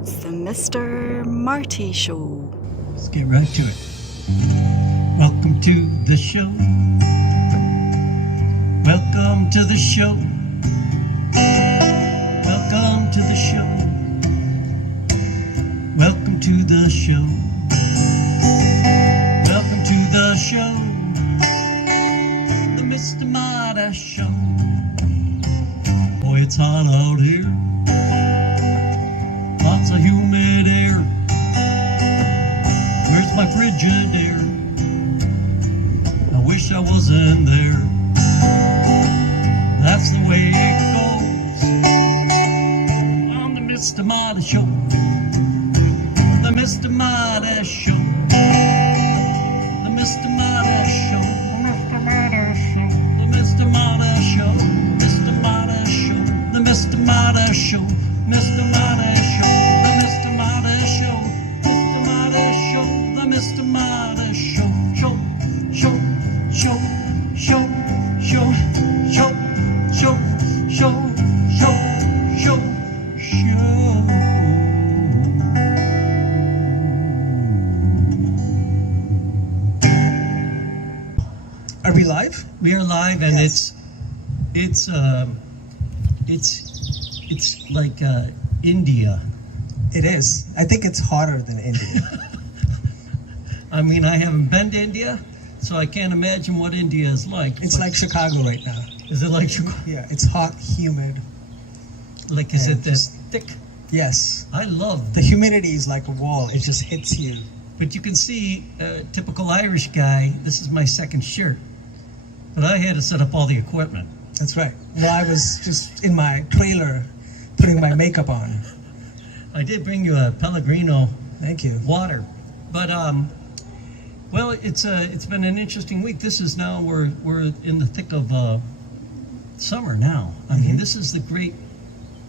It's the Mr. Marty Show. Let's get right to it. Welcome to the show. Welcome to the show. Welcome to the show. Welcome to the show. Welcome to the show. The Mr. Marty Show. Boy, it's hot out here. Lots of humid air. Where's my Frigidaire? I wish I wasn't there. That's the way it goes on the Mr. Marty Show. The Mr. Marty Show. The Mr. Marty Show. The Mr. Marty Show. Mr. Marty Show. The Mr. Marty Show. Mr. Marty Show. The Mr. Marty Show. Mr. Marty Show. The Mr. Marty Show. Show. Show. Show. Show. Show. Show. Show. Show. Show. Show. Show. Are we live? We are live, and Yes. it's like India. It is. I think it's hotter than India. I mean, I haven't been to India, so I can't imagine what India is like. It's but like Chicago right now. is it like Chicago? Yeah, it's hot, humid. Like, is And it this thick? Yes. I love The humidity is like a wall. It just hits you. But you can see, typical Irish guy, this is my second shirt. But I had to set up all the equipment. That's right. Well, I was just in my trailer putting my makeup on. I did bring you a Pellegrino Thank you. water. But, well, it's been an interesting week. This is now, we're in the thick of summer now. I mean, this is the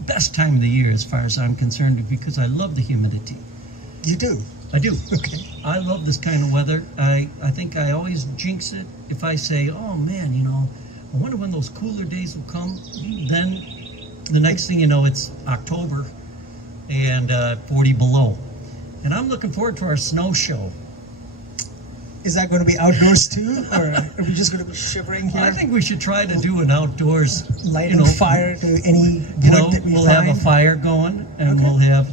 best time of the year as far as I'm concerned, because I love the humidity. You do? I do. Okay. I love this kind of weather. I think I always jinx it if I say, oh man, I wonder when those cooler days will come. Then the next thing you know, it's October and 40 below. And I'm looking forward to our snow show. Is that going to be outdoors too? Or are we just going to be shivering here? I think we should try to do an outdoors, Lighting fire to any you wood know, that we we'll find? have a fire going, and Okay. we'll have,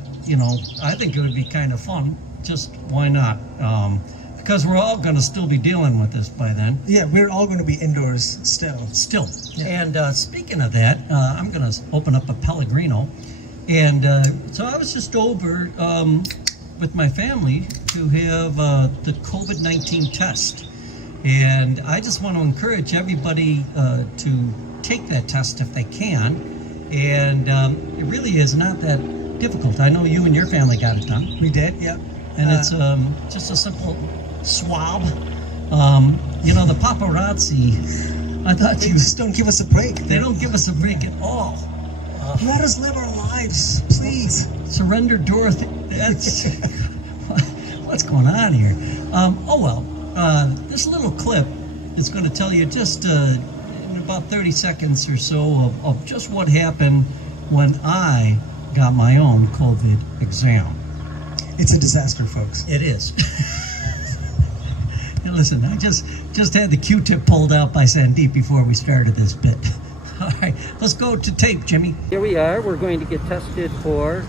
I think it would be kind of fun. Just why not? Because we're all going to still be dealing with this by then. Yeah, we're all going to be indoors still. Still. Yeah. And speaking of that, I'm going to open up a Pellegrino. And so I was just over with my family to have the COVID-19 test. And I just want to encourage everybody to take that test if they can. And it really is not that difficult. I know you and your family got it done. We did, yep. And it's just a simple swab. The paparazzi, I thought They just don't give us a break. they don't give us a break at all. Let us live our lives, please. Surrender Dorothy. That's what's going on here. This little clip is going to tell you just in about 30 seconds or so of just what happened when I got my own COVID exam. It's a disaster, folks. It is. And listen, I just had the Q-tip pulled out by Sandeep before we started this bit. All right, let's go to tape, Jimmy. Here we are. We're going to get tested for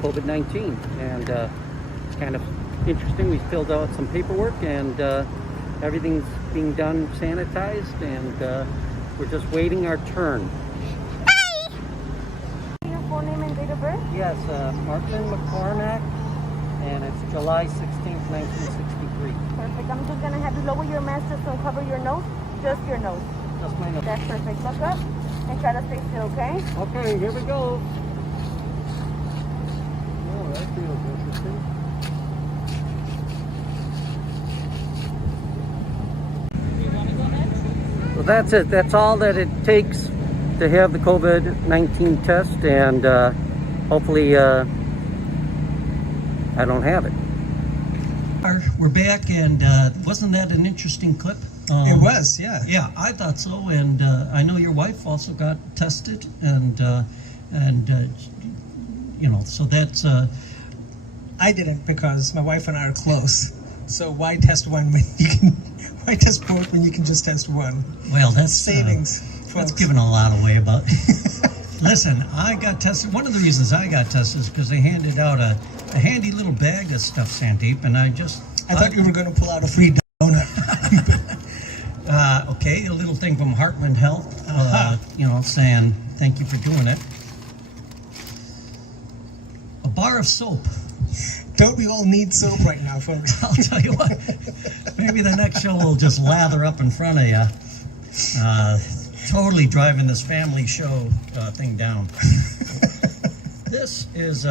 COVID-19, and it's kind of interesting. We filled out some paperwork, and everything's being done sanitized, and we're just waiting our turn. Your full name and date of birth? Yes, Martin McCormack, and it's July 16th, 1963. Perfect. I'm just going to have you lower your mask just to cover your nose. Just your nose. That's my name. That's perfect. Look up and try to stay still, okay? Okay, here we go. Oh, that feels interesting. So that's it. That's all that it takes to have the COVID-19 test, and hopefully I don't have it. We're back, and wasn't that an interesting clip? It was, yeah. Yeah, I thought so, and I know your wife also got tested, and so that's I didn't because my wife and I are close. So why test one when you can? Why test both when you can just test one? well, that's Savings. That's folks. giving a lot away about. Listen, I got tested. One of the reasons I got tested is because they handed out a handy little bag of stuff, Sandeep, and I thought you were going to pull out a free donut. okay, a little thing from Heartland Health, saying thank you for doing it. A bar of soap. Don't we all need soap right now, folks? I'll tell you what, maybe the next show will just lather up in front of you. Totally driving this family show thing down. This is,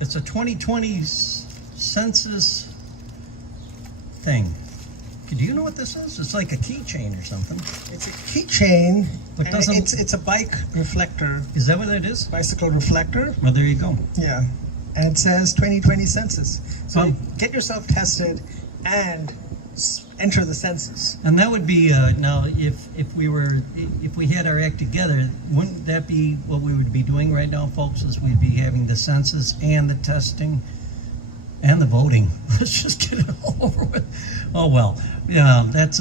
it's a 2020 census thing. Do you know what this is? It's like a keychain or something. It's a keychain. But and doesn't- it's a bike reflector, Is that what it is? bicycle reflector. Well, there you go. Yeah. And it says 2020 census. So Oh. get yourself tested and enter the census. And that would be now if we had our act together, wouldn't that be what we would be doing right now, folks? Is we'd be having the census and the testing and the voting. Let's just get it all over with. Oh well, yeah, that's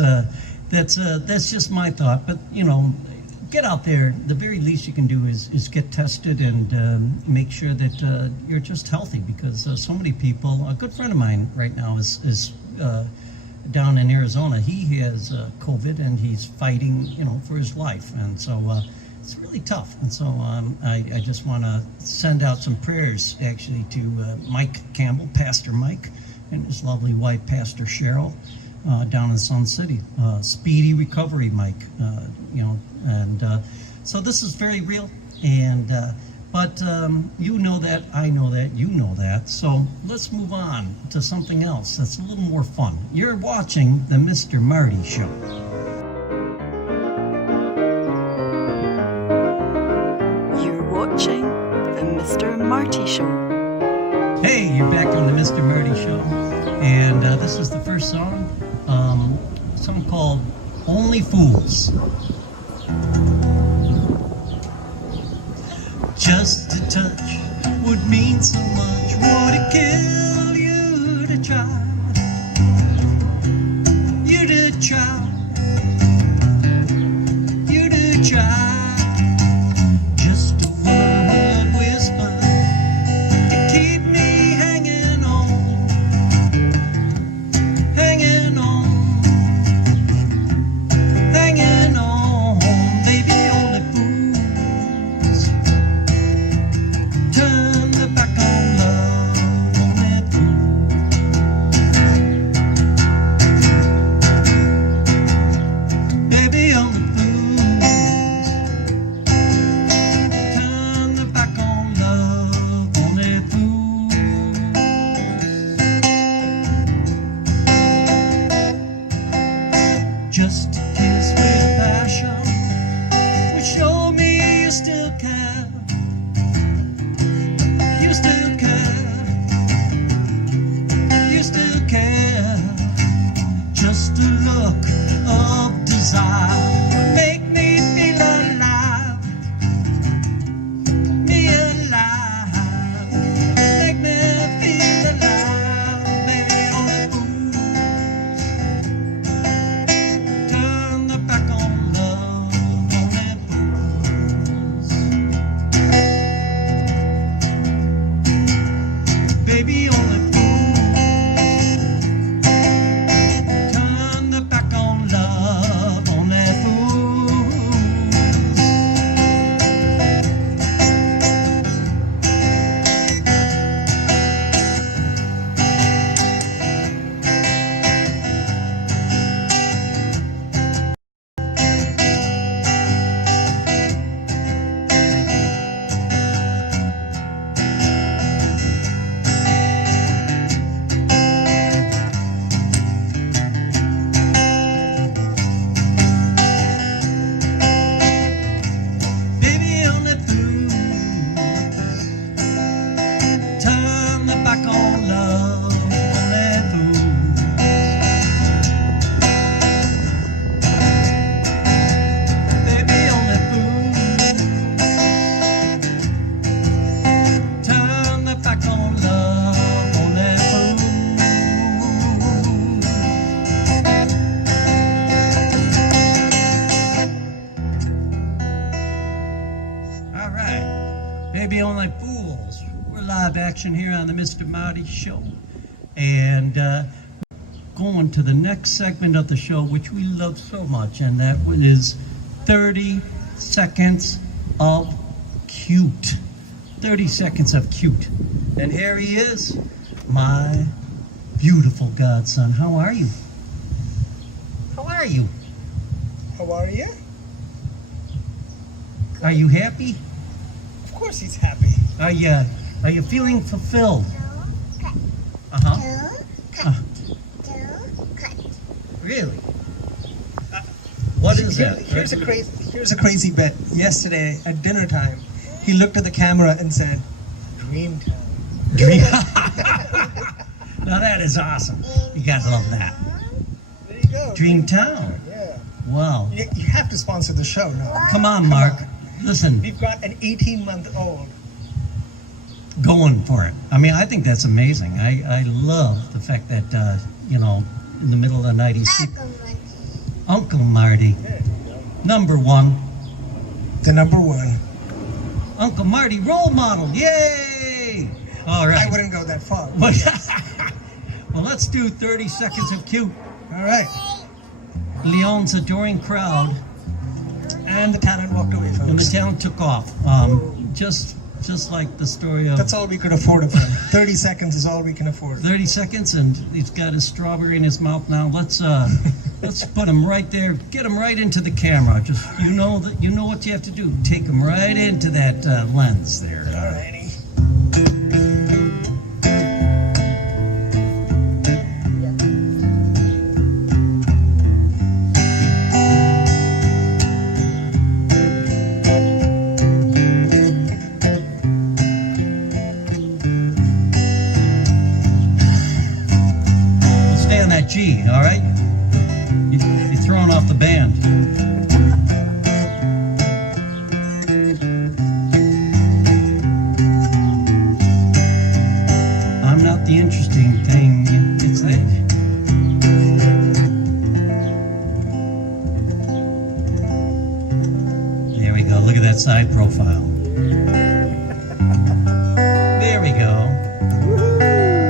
just my thought. But get out there. The very least you can do is get tested and make sure that you're just healthy, because so many people. A good friend of mine right now is down in Arizona. He has COVID and he's fighting, for his life, and so it's really tough. And so I just want to send out some prayers actually to Mike Campbell, Pastor Mike, and his lovely wife, Pastor Cheryl, down in Sun City. Speedy recovery, Mike. And so this is very real. And but you know that, I know that, you know that. So let's move on to something else that's a little more fun. You're watching the Mr. Marty Show. You're watching the Mr. Marty Show. Hey, you're back on the Mr. Marty Show. And this is the first song, a song called Only Fools. Just a touch would mean so much. Would it kill you to try? You to try. You to try. Just a one-word whisper to keep me hanging on. Hanging on. Hanging on. Baby, only fools turn their back on love, only fools. Baby, only fools turn their back on love, only fools. Just a kiss with passion would show me you still care. You still care. You still care. Just a look of desire would make me feel alive. Me alive. Make me feel alive. Baby, only fools turn my fools. We're live action here on the Mr. Marty Show. And going to the next segment of the show, which we love so much, and that is 30 seconds of cute. 30 seconds of cute. And here he is, my beautiful godson. How are you? How are you? How are you? Are you happy? Of course he's happy. Are you feeling fulfilled? Really? What is that? Here's a crazy bit. Yesterday at dinner time, he looked at the camera and said, "Dream time." Dream. Now that is awesome. You gotta love that. There you go. Dream Town. Yeah. Wow. You have to sponsor the show now. Come on, Mark. Listen, We've got an 18-month-old. going for it. I mean, I think that's amazing. I love the fact that, in the middle of the night, he's Uncle Marty. There you go. Number one. The number one. Uncle Marty, role model. Yay! All right. I wouldn't go that far. But, well, let's do 30 seconds of cute. All right. Leon's adoring crowd. And the talent walked away, folks. And the talent took off. Just like the story of That's all we could afford of him. 30 seconds is all we can afford. 30 seconds, and he's got his strawberry in his mouth now. Let's put him right there. Get him right into the camera. Just you know what you have to do. Take him right into that lens there. Alrighty. Stay on that G, all right? You're throwing off the band. I'm not the interesting thing. It's that. There we go. Look at that side profile. There we go.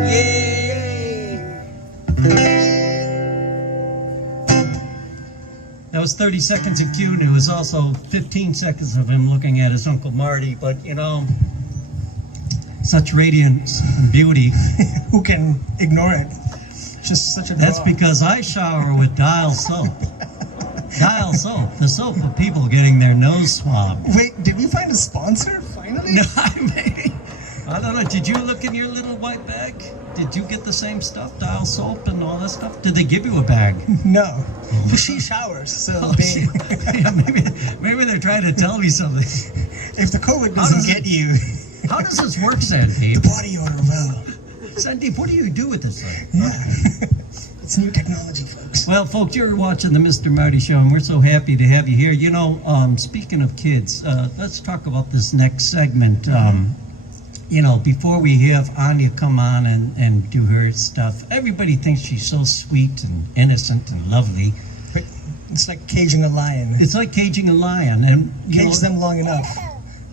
Yay! That was 30 seconds of cute, and it was also 15 seconds of him looking at his Uncle Marty. But, such radiance and beauty. Who can ignore it? Just such a draw. That's because I shower with Dial soap. Dial soap, the soap of people getting their nose swabbed. Wait, did we find a sponsor finally? No, I don't know. Did you look in your little white bag? Did you get the same stuff, Dial soap and all that stuff? Did they give you a bag? No. She showers, so Oh, shit. Yeah, maybe they're trying to tell me something. if the COVID doesn't get you, How does this work, Sandeep? the body odor will. Sandeep, what do you do with this thing? Yeah. It's new technology, folks. Well, folks, you're watching the Mr. Marty Show, and we're so happy to have you here. Speaking of kids, let's talk about this next segment. Before we have Anya come on and do her stuff, everybody thinks she's so sweet and innocent and lovely. But it's like caging a lion. It's like caging a lion, and Cage them long enough,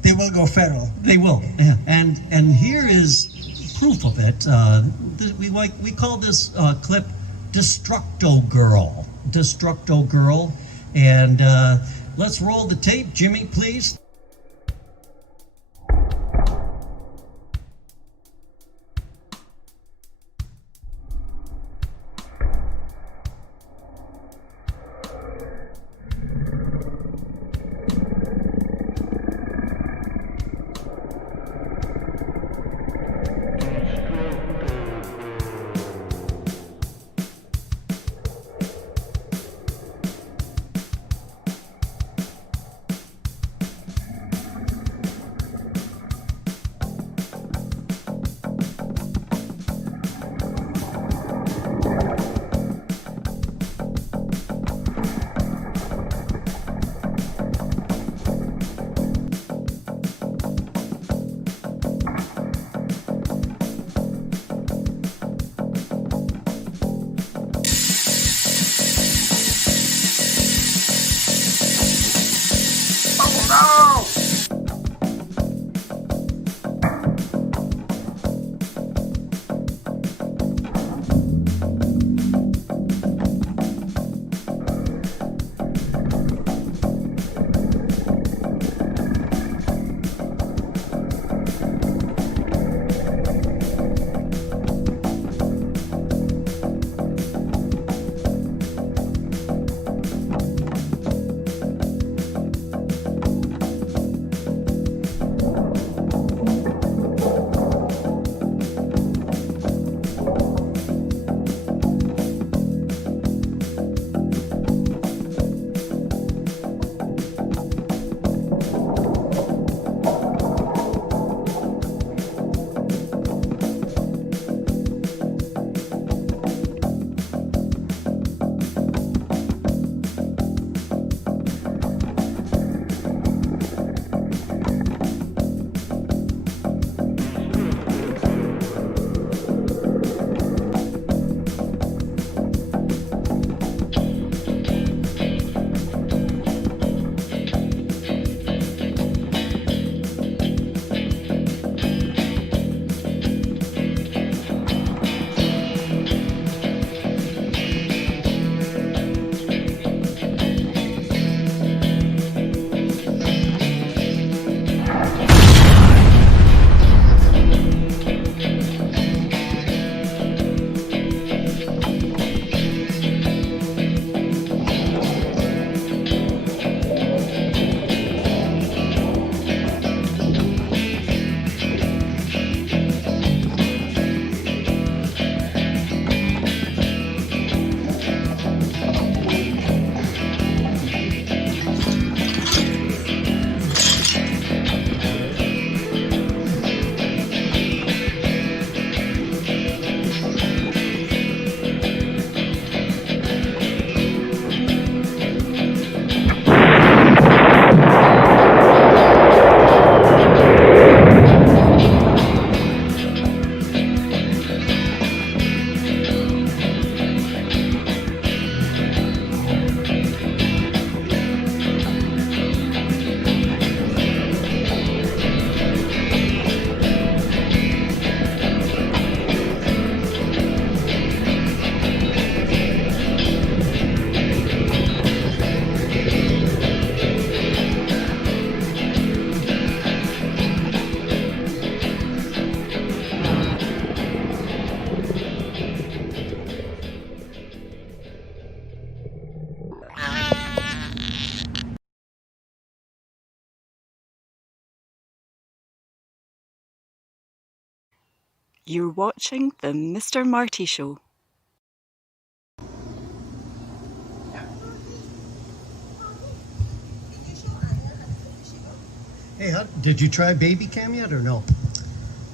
they will go feral. They will, yeah. And here is proof of it. We call this clip "Destructo Girl." Destructo Girl, and let's roll the tape, Jimmy, please. You're watching the Mr. Marty Show. Hey, did you try baby cam yet or no?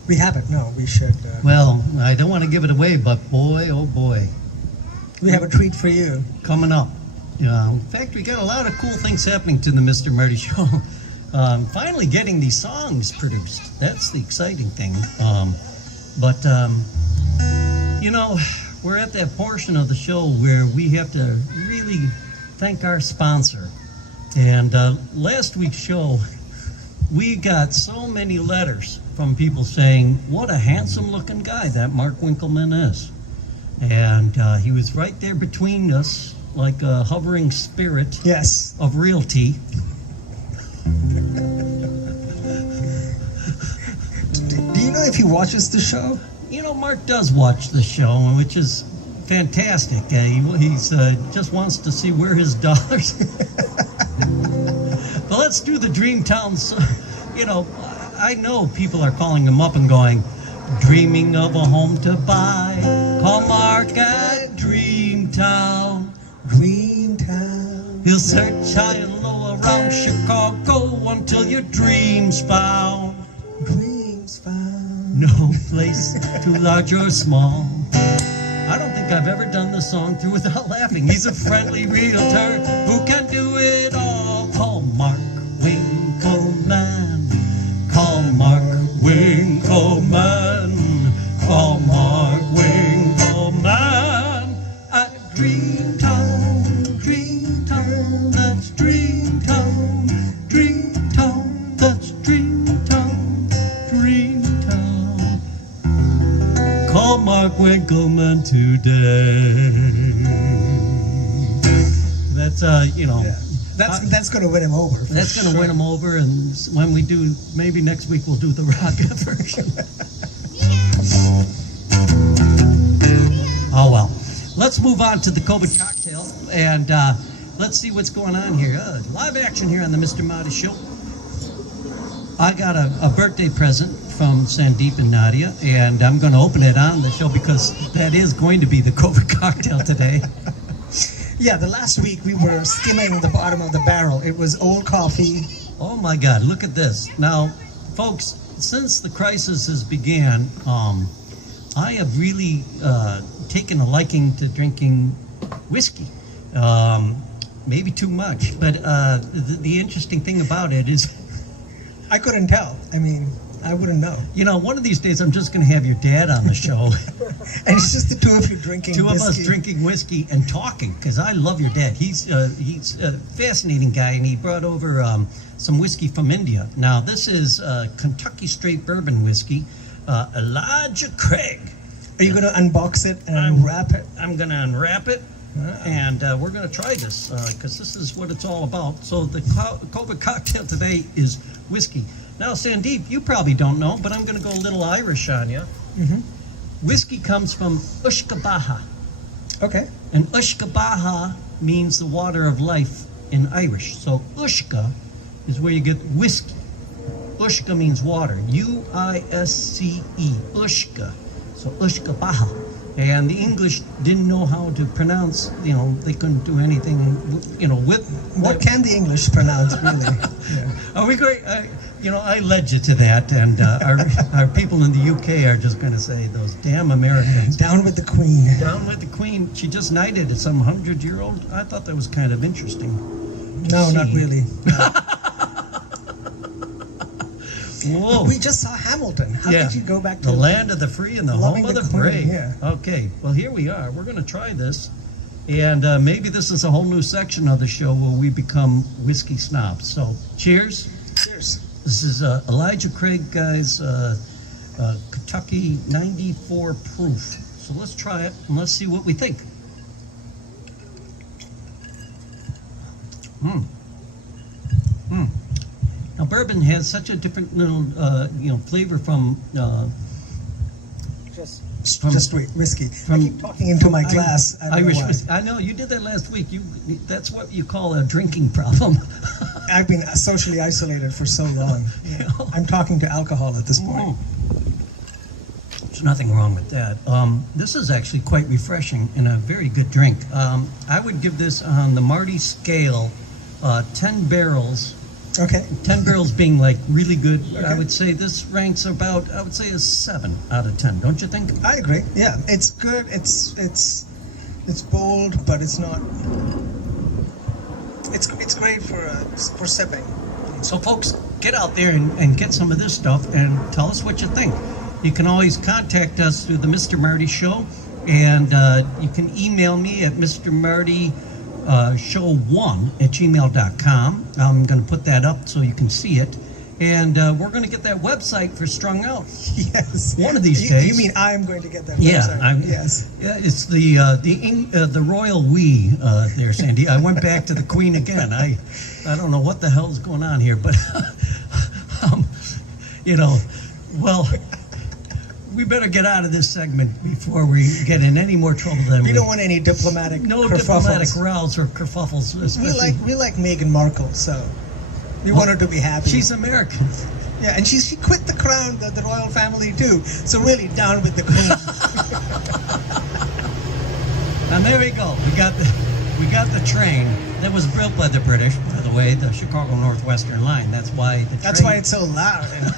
We haven't. No, we should. Well, I don't want to give it away, but boy, oh boy, We have a treat for you. coming up. In fact, we got a lot of cool things happening to the Mr. Marty Show. Finally getting these songs produced. That's the exciting thing. We're at that portion of the show where we have to really thank our sponsor. And last week's show, we got so many letters from people saying, what a handsome looking guy that Mark Winkleman is. And he was right there between us, like a hovering spirit Yes. of realty. Do you know if he watches the show? Mark does watch the show, which is fantastic. He's just wants to see where his dollars. But let's do the Dreamtown. I know people are calling him up and going, dreaming of a home to buy. Call Mark at Dreamtown. Dreamtown. He'll search high and low around Chicago until your dreams found. Dreams found. No place too large or small. I don't think I've ever done the song through without laughing. He's a friendly realtor who can do it all. Call Mark Winkleman. Call Mark Winkleman. Call Mark Winkleman at Dreamtown. Dreamtown, that's Dreamtown. Dreamtown, that's Dreamtown. Dreamtown. Call Mark Winkleman today. That's Yeah. That's going to win him over. for that's going to sure. win him over. And when we do, maybe next week we'll do the rocket version. Oh well. Let's move on to the COVID cocktail and let's see what's going on here. Live action here on the Mr. Marty Show. I got a birthday present from Sandeep and Nadia, and I'm going to open it on the show because that is going to be the COVID cocktail today. Yeah, the last week we were skimming the bottom of the barrel. It was old coffee. Oh my God, look at this. Now, folks, since the crisis has began, I have really taken a liking to drinking whiskey. Maybe too much, but the interesting thing about it is, I couldn't tell. I mean, I wouldn't know. one of these days I'm just going to have your dad on the show. And it's just the two of you drinking Two whiskey. of us drinking whiskey and talking, because I love your dad. He's a fascinating guy, and he brought over some whiskey from India. Now, this is Kentucky Straight Bourbon Whiskey, Elijah Craig. Are you going to unbox it and unwrap it? I'm going to unwrap it, and we're going to try this, because this is what it's all about. So the COVID cocktail today is whiskey. Now, Sandeep, you probably don't know, but I'm going to go a little Irish on you. Mm-hmm. Whiskey comes from Ushkabaha. Okay. And Ushkabaha means the water of life in Irish. So Ushka is where you get whiskey. Ushka means water. U-I-S-C-E. Ushka. So Ushkabaha. And the English didn't know how to pronounce, they couldn't do anything, with... What can the English pronounce, really? Yeah. Are we great? I led you to that, and our people in the UK are just going to say, those damn Americans. Down with the Queen. Down with the Queen. She just knighted some 100-year-old. I thought that was kind of interesting. No, not really. Whoa. We just saw Hamilton. How did you go back to the land of the free and the home of the Queen, brave? yeah. Okay, well, here we are. We're going to try this. And maybe this is a whole new section of the show where we become whiskey snobs. So, cheers. Cheers. This is Elijah Craig, guys, Kentucky 94 proof. So let's try it and let's see what we think. Now, bourbon has such a different little, flavor from Just wait, whiskey. I keep talking into my glass. I don't know Irish why. whiskey. I know you did that last week. That's what you call a drinking problem. I've been socially isolated for so long. Yeah. I'm talking to alcohol at this point. There's nothing wrong with that. This is actually quite refreshing and a very good drink. I would give this on the Marty scale 10 barrels. Okay. 10 barrels being like really good. Okay. I would say this ranks about, I would say a 7 out of 10. Don't you think? I agree. Yeah, it's good. It's bold, but it's not. It's great for sipping. So folks, get out there and get some of this stuff and tell us what you think. You can always contact us through the Mr. Marty Show, and you can email me at mrmartyshow1@gmail.com. I'm going to put that up so you can see it. And we're going to get that website for Strung Out. Yes. One of these days. You mean I'm going to get that Yeah, website? Yes. Yeah, it's the royal we there, Sandy. I went back to the Queen again. I don't know what the hell's going on here, but well, we better get out of this segment before we get in any more trouble. We don't want any diplomatic diplomatic rows or kerfuffles. We like Meghan Markle, so we want her to be happy. She's American. Yeah, and she quit the crown, the royal family too. So really down with the Queen. And there we go. We got the train that was built by the British, by the way, the Chicago Northwestern Line. That's why it's so loud and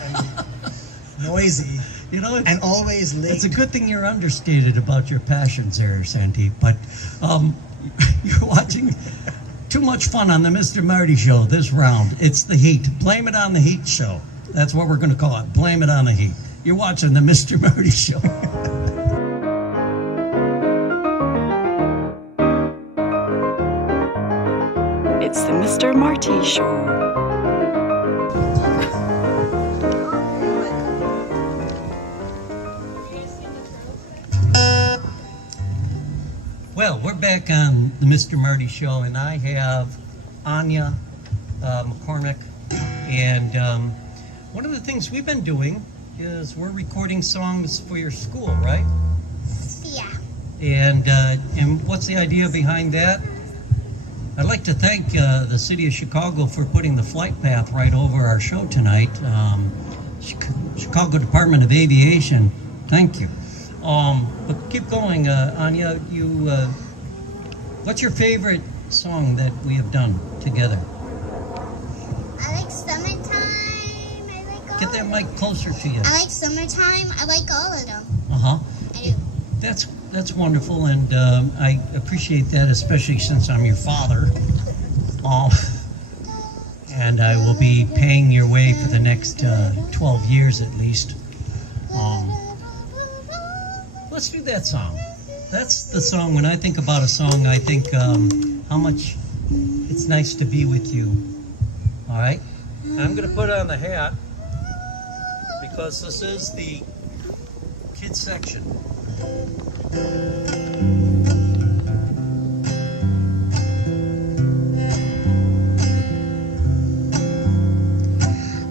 noisy. And always late. It's a good thing you're understated about your passions there, Sandy. But you're watching too much fun on the Mr. Marty Show this round. It's the heat. Blame it on the heat show. That's what we're going to call it. Blame it on the heat. You're watching the Mr. Marty Show. It's the Mr. Marty Show. Well, we're back on the Mr. Marty Show, and I have Anya McCormick. And one of the things we've been doing is we're recording songs for your school, right? Yeah. And what's the idea behind that? I'd like to thank the City of Chicago for putting the flight path right over our show tonight. Chicago Department of Aviation, thank you. But keep going, Anya. What's your favorite song that we have done together? I like Summertime. I like all Get that mic closer to you. I like Summertime. I like all of them. Uh-huh. I do. That's wonderful, and I appreciate that, especially since I'm your father. And I will be paying your way for the next 12 years at least. Let's do that song. That's the song. When I think about a song, I think how much it's nice to be with you. All right? I'm going to put on the hat because this is the kids section.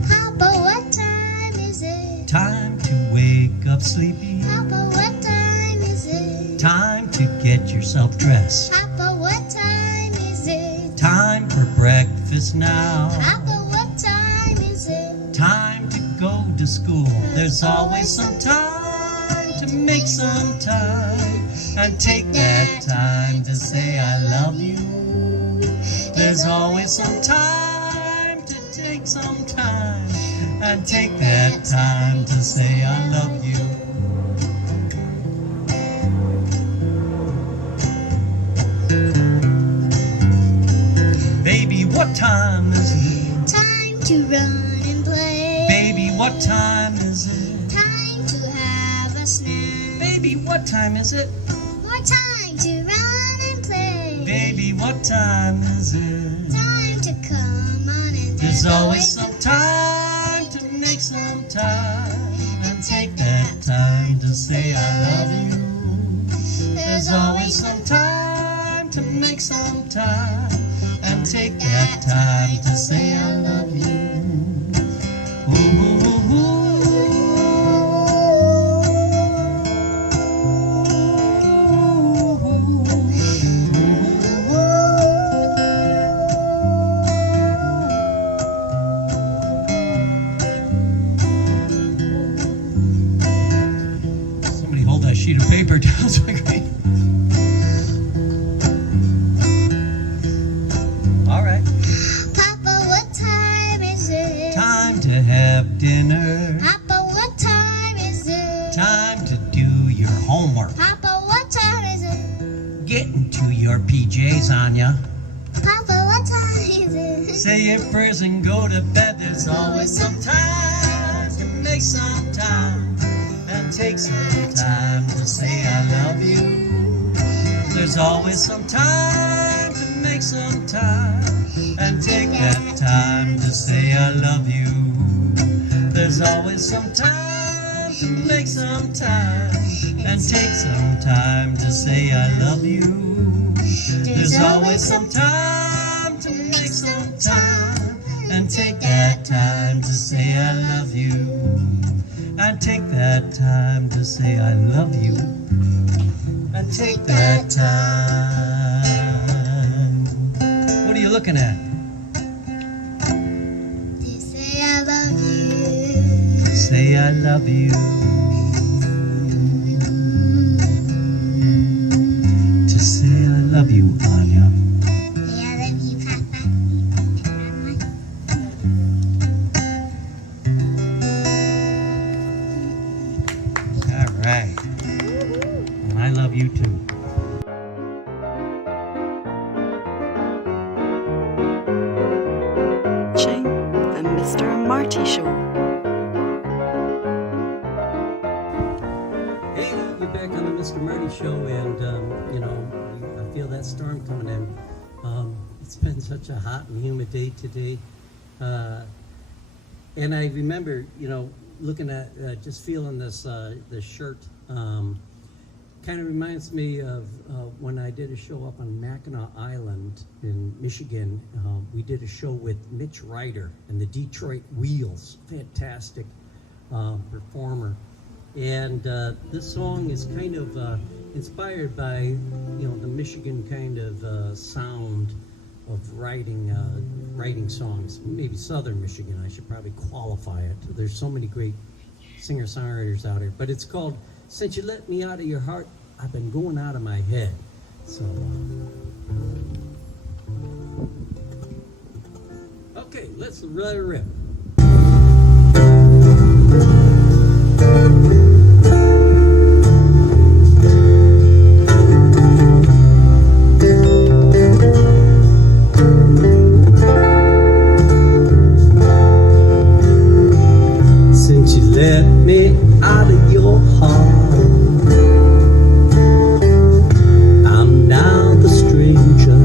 Papa, what time is it? Time to wake up sleepy. Papa, what time is it? Time to get yourself dressed. Papa, what time is it? Time for breakfast now. Papa, what time is it? Time to go to school. There's always some time to make some time and take that time to say I love you. There's always some time to take some time and take that time to say I love you. Baby, what time is it? Time to run and play. Baby, what time is it? Time to have a snack. Baby, what time is it? More time to run and play. Baby, what time is it? Time to come on and There's always some time to make some time and take that time to say I love you. There's always some time to make some time and take that time to say I love you. Ooh, ooh, ooh. eyes on ya. Papa, what time is it? Say your prayers and go to bed. There's always some time to make some time and take some time to say I love you. There's always some time to make some time and take that time to say I love you. There's always some time to make some time and take some time to say I love you. There's always some time to make some time and take that time to say I love you. And take that time to say I love you. And take that time. What are you looking at? To say I love you. Say I love you. To say I love you, Anya. Say I love you, Papa. All right. Well, I love you too. Watching the Mr. and Marty Show. Hey, we're back on the Mr. Marty Show, and I feel that storm coming in. It's been such a hot and humid day today, and I remember, looking at just feeling this shirt. Kind of reminds me of when I did a show up on Mackinac Island in Michigan. We did a show with Mitch Ryder and the Detroit Wheels, fantastic performer. And this song is kind of inspired by, the Michigan kind of sound of writing songs. Maybe Southern Michigan, I should probably qualify it. There's so many great singer-songwriters out here. But it's called Since You Let Me Out of Your Heart, I've Been Going Out of My Head. So, okay, let's let it rip. Since you let me out of your heart, I'm now the stranger.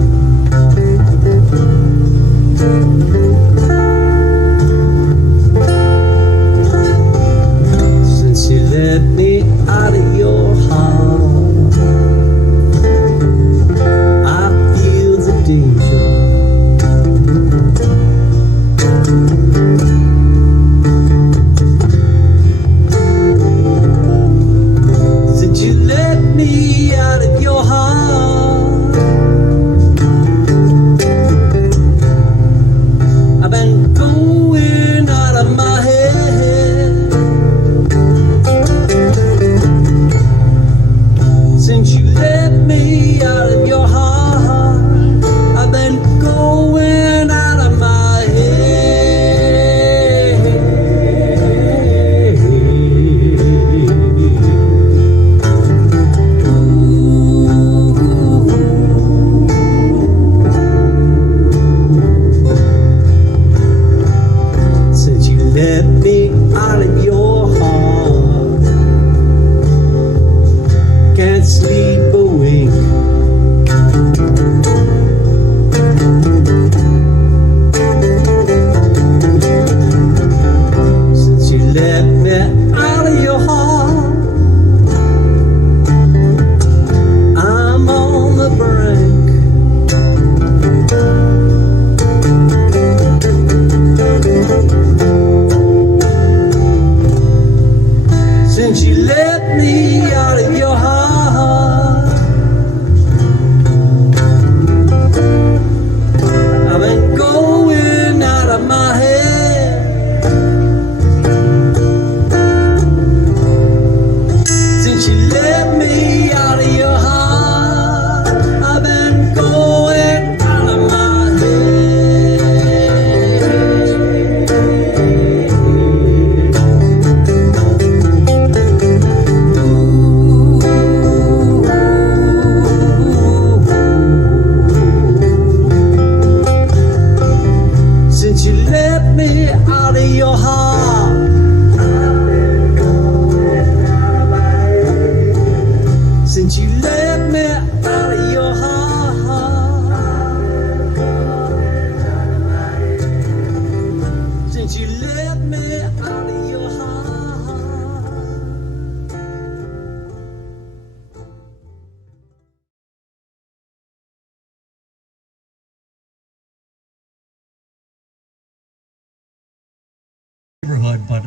neighborhood. But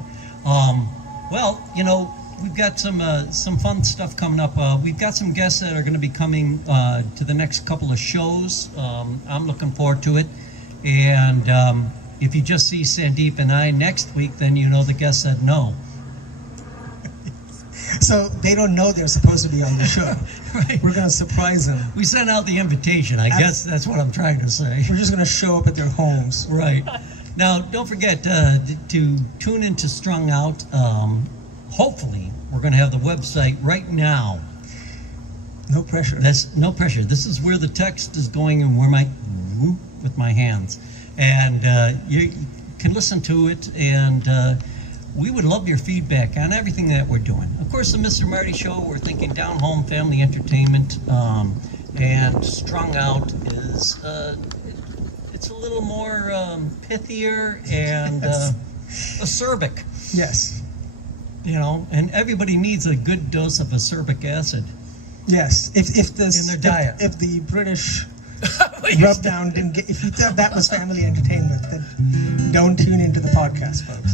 well, you know, we've got some fun stuff coming up. We've got some guests that are going to be coming to the next couple of shows. I'm looking forward to it. And if you just see Sandeep and I next week, then you know the guest said no. So they don't know they're supposed to be on the show. Right. We're going to surprise them. We sent out the invitation. I guess that's what I'm trying to say. We're just going to show up at their homes. Right. Now, don't forget to tune into Strung Out. Hopefully, we're going to have the website right now. No pressure. That's no pressure. This is where the text is going and where with my hands. And you can listen to it, and we would love your feedback on everything that we're doing. Of course, the Mr. Marty Show, we're thinking down-home family entertainment, and Strung Out is it's a little more pithier and acerbic. Yes. You know, and everybody needs a good dose of acerbic acid. Yes. If this In their diet. If the British rub down didn't get, if you thought that was family entertainment, then don't tune into the podcast, folks.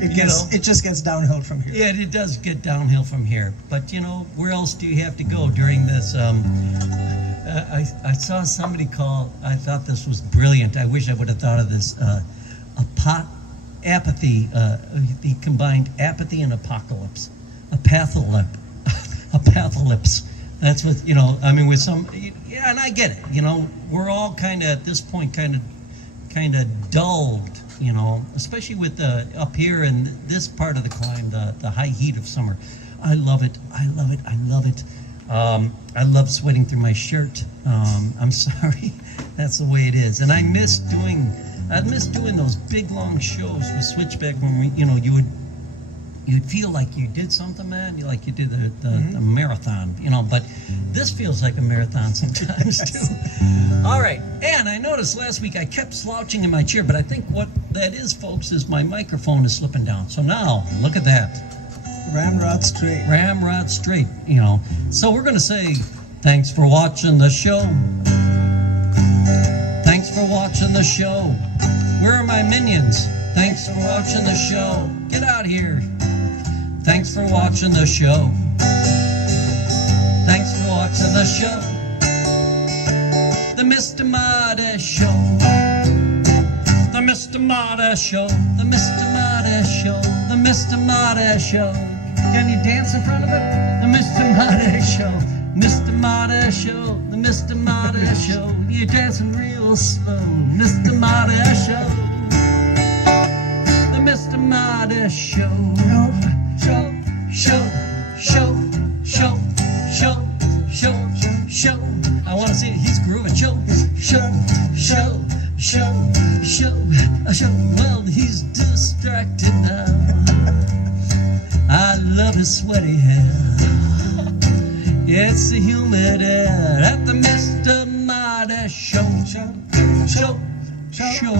It just gets downhill from here. Yeah, it does get downhill from here. But you know, where else do you have to go during this? I saw somebody call. I thought this was brilliant. I wish I would have thought of this. Apathy. The combined apathy and apocalypse. A patholypse. That's what, you know. I mean, with some. Yeah, and I get it. You know, we're all kind of at this point kind of dulled. You know, especially with up here in this part of the climb, the high heat of summer. I love it. I love it. I love it. I love sweating through my shirt. I'm sorry, that's the way it is. And I miss doing those big long shows with Switchback when you'd feel like you did something, man. Like you did the marathon, you know. But this feels like a marathon sometimes too. All right, and I noticed last week I kept slouching in my chair, but I think what that is, folks, is my microphone is slipping down. So now, look at that. Ramrod straight. Ramrod straight, you know. So we're going to say thanks for watching the show. Thanks for watching the show. Where are my minions? Thanks for watching the show. Get out here. Thanks for watching the show. Thanks for watching the show. The Mr. Marty Show. The Mr. Marty Show. The Mr. Marty Show. The Mr. Marty Show. Can you dance in front of it? The Mr. Marty Show. Mr. Marty Show. The Mr. Marty Show. You're dancing real slow. Mr. Marty Show. The Mr. Marty Show. Show, show, show, show, show, show, show. I want to see it. He's grooving. Show, show, show, show, show, show. Well, he's distracted now. I love his sweaty hair. It's the humid air at the Mr. Marty Show. Show, show, show.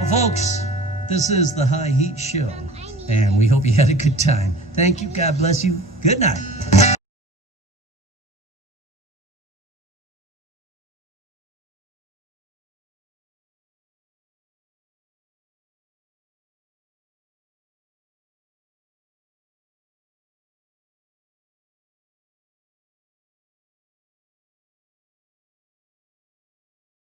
Well, folks, this is the High Heat Show, and we hope you had a good time. Thank you. God bless you. Good night.